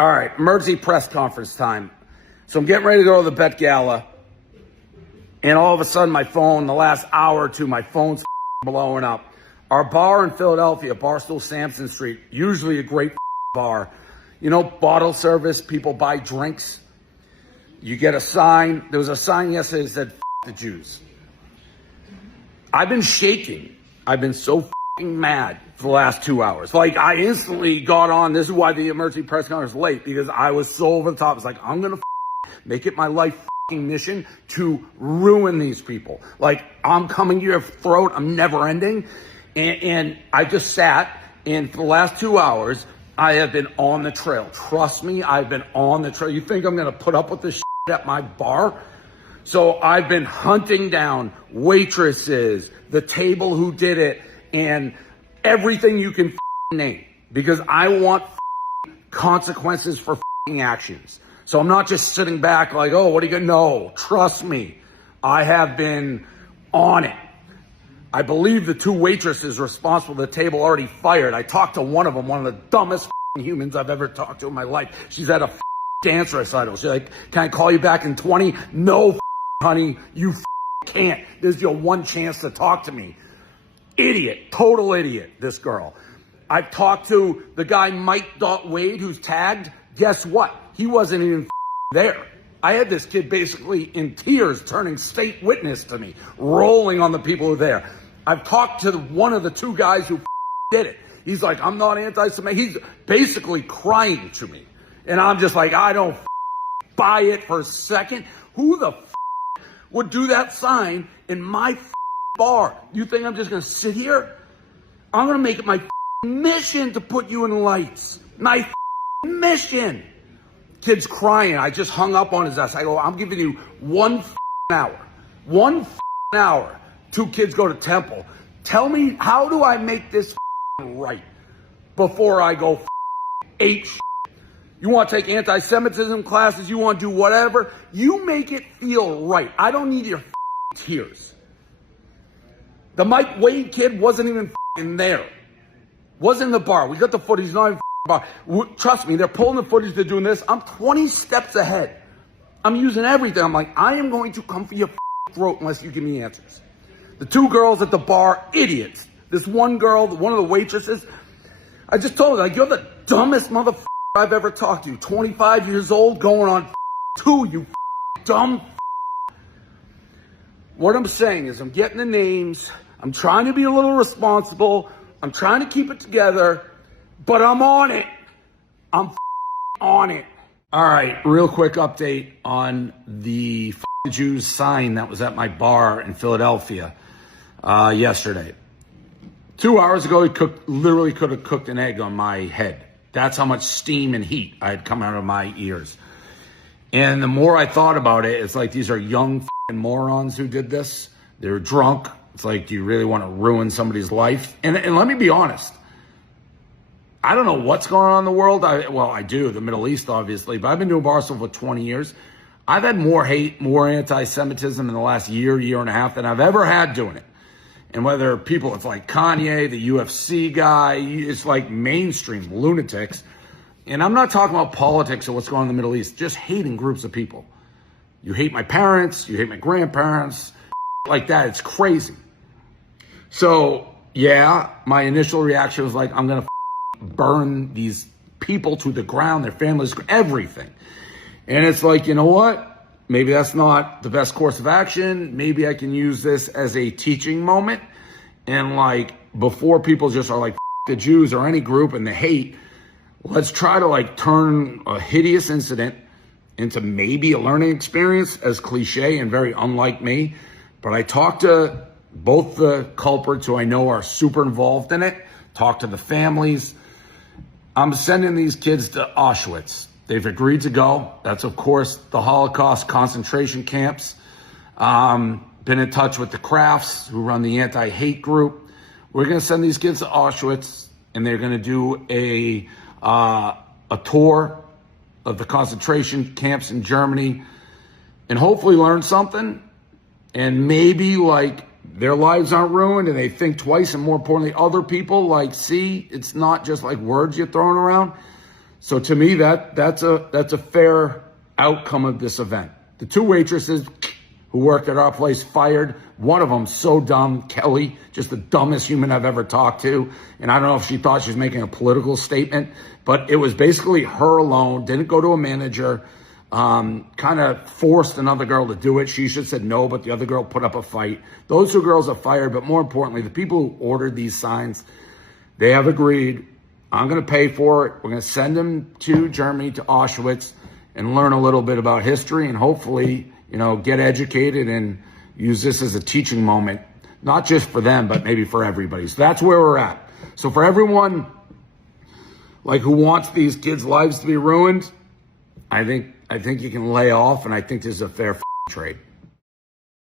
All right, emergency press conference time. So I'm getting ready to go to the Met Gala, and all of a sudden my phone, the last hour or two, my phone's blowing up. Our bar in Philadelphia, Barstool Sansom Street, usually a great bar. You know, bottle service, people buy drinks. You get a sign. There was a sign yesterday that said, the Jews. I've been shaking. I've been so mad for the last 2 hours. Like, I instantly got on. This is why the emergency press conference was late, because I was so over the top. It's like, I'm going to make it my life mission to ruin these people. Like, I'm coming to your throat. I'm never ending. And I just sat, and for the last 2 hours, I have been on the trail. Trust me, I've been on the trail. You think I'm going to put up with this at my bar? So I've been hunting down waitresses, the table who did it, and everything you can name, because I want consequences for actions. So I'm not just sitting back like, oh, what are you gonna know? Trust me, I have been on it. I believe the two waitresses responsible for the table already fired. I talked to one of them, one of the dumbest humans I've ever talked to in my life. She's at a dance recital. She's like, can I call you back in 20? No, honey, you can't. This is your one chance to talk to me. Idiot, total idiot, this girl. I've talked to the guy Mike Wade who's tagged. Guess what? He wasn't even there. I had this kid basically in tears turning state witness to me, rolling on the people who were there. I've talked to one of the two guys who did it. He's like, I'm not anti-Semitic. He's basically crying to me. And I'm just like, I don't buy it for a second. Who the would do that sign in my bar? You think I'm just going to sit here? I'm going to make it my mission to put you in lights. My mission. Kid's crying. I just hung up on his ass. I go, I'm giving you 1 hour. 1 hour. 2 kids go to temple. Tell me, how do I make this right before I go ape? You want to take anti-Semitism classes? You want to do whatever? You make it feel right. I don't need your tears. The Mike Wade kid wasn't even there. Wasn't in the bar. We got the footage. He's not even bar. Trust me, they're pulling the footage. They're doing this. I'm 20 steps ahead. I'm using everything. I'm like, I am going to come for your throat unless you give me answers. The 2 girls at the bar, idiots. This one girl, one of the waitresses, I just told her, like, you're the dumbest motherfucker I've ever talked to. 25 years old, going on 2, you dumb. What I'm saying is I'm getting the names. I'm trying to be a little responsible. I'm trying to keep it together, but I'm on it. I'm on it. All right, real quick update on the Jews sign that was at my bar in Philadelphia yesterday. 2 hours ago, he literally could have cooked an egg on my head. That's how much steam and heat I had come out of my ears. And the more I thought about it, it's like these are young morons who did this. They're drunk. It's like, do you really want to ruin somebody's life? And let me be honest. I don't know what's going on in the world. I do, the Middle East, obviously. But I've been doing Barstool for 20 years. I've had more hate, more anti-Semitism in the last year and a half than I've ever had doing it. And whether people, it's like Kanye, the UFC guy, it's like mainstream lunatics. And I'm not talking about politics or what's going on in the Middle East, just hating groups of people. You hate my parents, you hate my grandparents, like that. It's crazy. So, yeah, my initial reaction was like, I'm going to burn these people to the ground, their families, everything. And it's like, you know what? Maybe that's not the best course of action. Maybe I can use this as a teaching moment. And like, before people just are like, the Jews or any group and the hate, let's try to like turn a hideous incident into maybe a learning experience, as cliche and very unlike me. But I talked to both the culprits who I know are super involved in it, talked to the families. I'm sending these kids to Auschwitz. They've agreed to go. That's, of course, the Holocaust concentration camps. Been in touch with the Crafts, who run the anti-hate group. We're going to send these kids to Auschwitz, and they're going to do a tour of the concentration camps in Germany and hopefully learn something. And maybe, like, their lives aren't ruined and they think twice, and more importantly, other people, like, see, it's not just like words you're throwing around. So to me, that's a fair outcome of this event. The two waitresses who worked at our place fired. One of them so dumb, Kelly, just the dumbest human I've ever talked to. And I don't know if she thought she was making a political statement, but it was basically her alone, didn't go to a manager, kind of forced another girl to do it. She should have said no, but the other girl put up a fight. Those two girls are fired, but more importantly, the people who ordered these signs, they have agreed, I'm going to pay for it. We're going to send them to Germany, to Auschwitz, and learn a little bit about history and hopefully, get educated and use this as a teaching moment, not just for them, but maybe for everybody. So that's where we're at. So for everyone who wants these kids' lives to be ruined, I think you can lay off, and I think this is a fair trade.